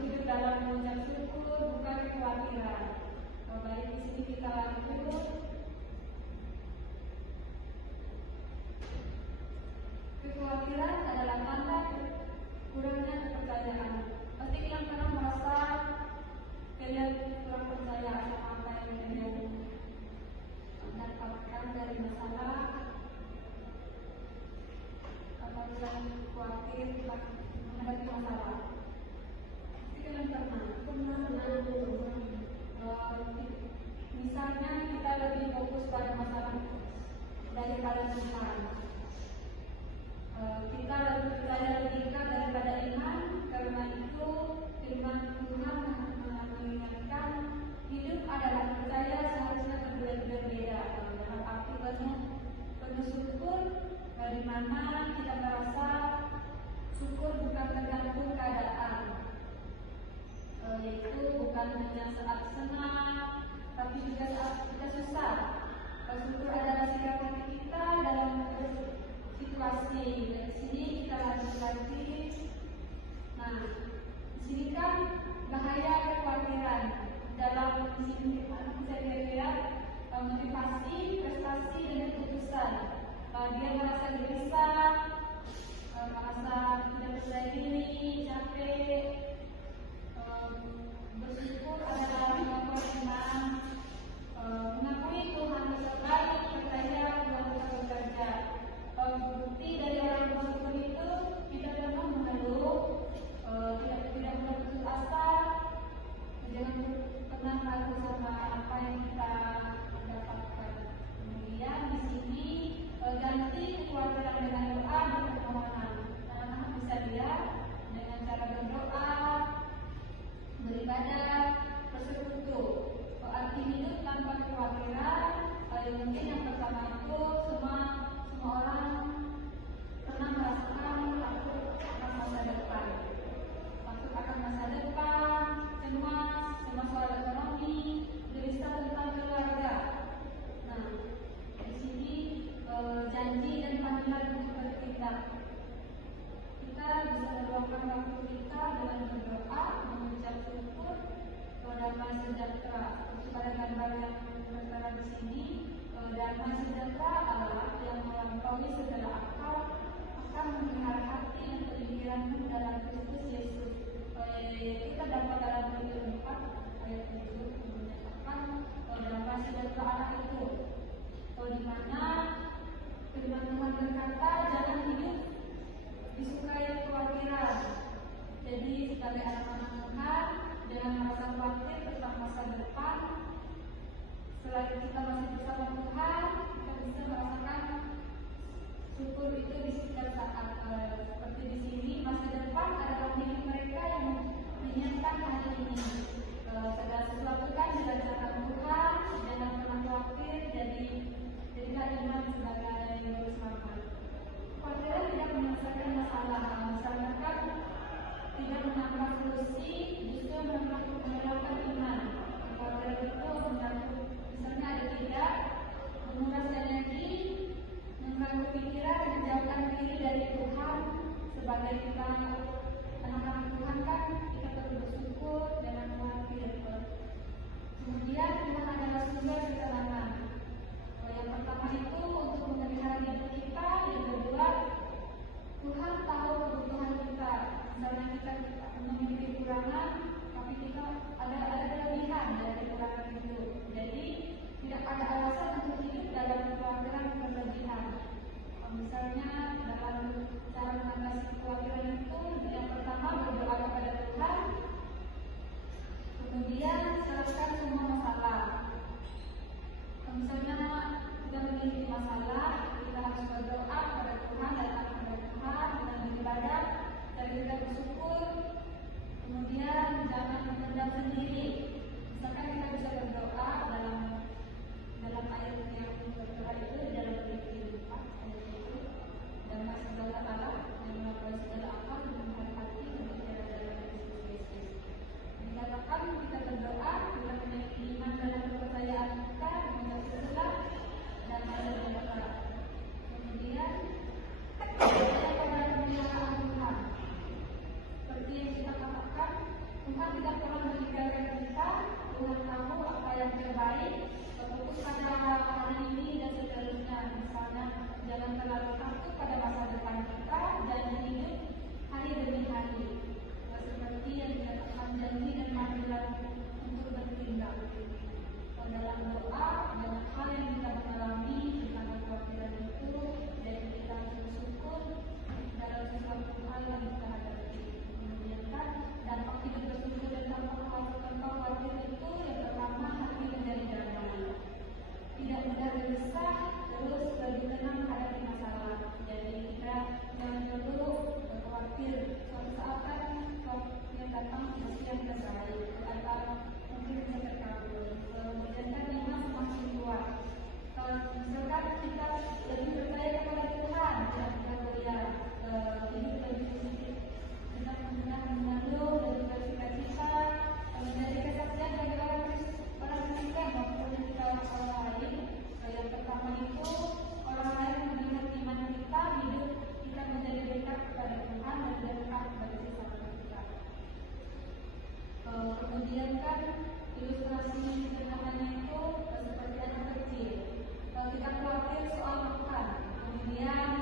hidup dalam mengucap syukur, bukan kekhawatiran. Baik, di sini kita lanjut. Kekhawatiran adalah tanda kurangnya kepercayaan. Pasti kalian pernah merasa kalian kurang percaya akan apa yang kalian dapatkan dari masalah, atau kalian khawatir menghadapi masalah. Pasti kalian pernah misalnya kita lebih fokus pada masalah daripada Tuhan. Kita lebih percaya lebih dekat daripada iman. Karena itu firman Tuhan mengingatkan hidup adalah percaya seharusnya berbeda. Dalam arti penuh syukur, dari mana kita merasa syukur bukan tergantung keadaan, yaitu bukan hanya saat senang, tapi juga saat kita susah. Syukur adalah sikap hati kita dalam situasi. Dari sini kita lanjut lagi. Nah, di sini kan bahaya kekhawatiran dalam sini bisa dilihat motivasi, prestasi, dan keputusan. Dia merasa gelisah, merasa tidak percaya diri, capek. Bersyukur adalah melakukan iman, mengakui Tuhan terbaik, percaya Tuhan bisa bekerja. Bukti dari orang bersyukur itu kita pernah mengeluh, tidak pernah putus asa, jangan pernah malu sama apa yang kita dapatkan. Kemudian di sini ganti kekhawatiran dengan doa dan permohonan. Anak-anak bisa lihat dengan cara berdoa, beribadah, bersekutu. Arti hidup tanpa kekhawatiran. Mungkin yang pertama itu semua orang pernah merasakan takut akan masa depan, cemas soal ekonomi, gelisah tentang keluarga. Nah, di sini janji dan panggilan untuk kita bisa meluangkan waktu kita dengan berdoa, mengucap syukur, damai sejahtera. Pada gambar yang tertera di sini, damai sejahtera adalah yang melampaui segala akal, akan memelihara hati dan pemikiranmu dalam Kristus Yesus. Kita dapat dalam Filipi 4 ayat 7 menyatakan damai sejahtera Allah itu, di mana firman Tuhan berkata jangan hidup disukai kekhawatiran. Jadi sebagai anak-anak Tuhan jangan merasa khawatir tentang masa depan. Selagi kita masih bersama Tuhan, kita bisa merasakan syukur itu di setiap saat. Seperti di sini, masa depan adalah milik mereka yang menyiapkan hari ini. Segala sesuatu kan dirancangkan Tuhan, jangan pernah khawatir. Jadilah iman sebagai juru selamat. Kekhawatiran tidak menyelesaikan masalah. Misalnya kan tidak menambah solusi, justru menambah iman. Kekhawatiran itu misalnya ada tidak menguras energi, mengganggu pikiran, menjauhkan diri dari Tuhan. Sebagai kita anak-anak Tuhan kan kita perlu bersyukur, jangan khawatir. Kemudian Tuhan adalah sumber ketenangan. Yang pertama itu untuk memelihara hidup kita. Yang kedua, Tuhan tahu kebutuhan kita. Misalnya kita memiliki kekurangan, tapi kita ada kelebihan dari kekurangan itu. Jadi tidak ada alasan untuk hidup dalam kekhawatiran berlebihan. Misalnya dalam cara mengatasi kekhawatiran itu, yang pertama berdoa kepada Tuhan, kemudian selesaikan semua masalah. Misalnya kita memiliki masalah, kita harus berdoa kepada Tuhan, datang kepada Tuhan dengan beribadah, dan kita bersyukur. Kemudian jangan mendendam sendiri. Misalkan kita bisa berdoa dalam ayat yang tertera itu dalam Filipi 4 ayat itu, dan sejahtera Allah yang melampaui Tuhan tidak pernah meninggalkan kita. Tuhan tahu apa yang terbaik. Fokus pada hari ini dan seterusnya. Misalnya, jangan terlalu takut pada masa depan kita dan hidup hari demi hari. Seperti yang dikatakan janji dan panggilan untuk bertindak. Dalam doa, banyak hal yang kita mengalami tentang kekhawatiran itu, dan kita bersyukur dalam sesuatu hal yang kita hadapi. Kemudian kan, dampak hidup bersyukur dan tanpa khawatir itu yang pertama, hati menjadi damai. Tidak mudah gelisah, terus lebih tenang menghadapi masalah. Jadi kita jangan perlu khawatir suatu saat kan yang datang pasti yang terbaik atau mungkin bisa terkabul. Kemudian kan iman semakin kuat. Misalkan kita lebih percaya kepada Tuhan, dan kita melihat hidup lebih positif. Kita mengeluh dan bercita-cita menjadi kesaksian bagi orang Kristen maupun kita orang lain. Yang pertama itu orang lain melihat iman kita, hidup kita menjadi dekat kepada Tuhan dan dekat kepada sesama kita. Kemudian kan ilustrasi sederhananya itu seperti anak kecil. Kita khawatir soal makan, kemudian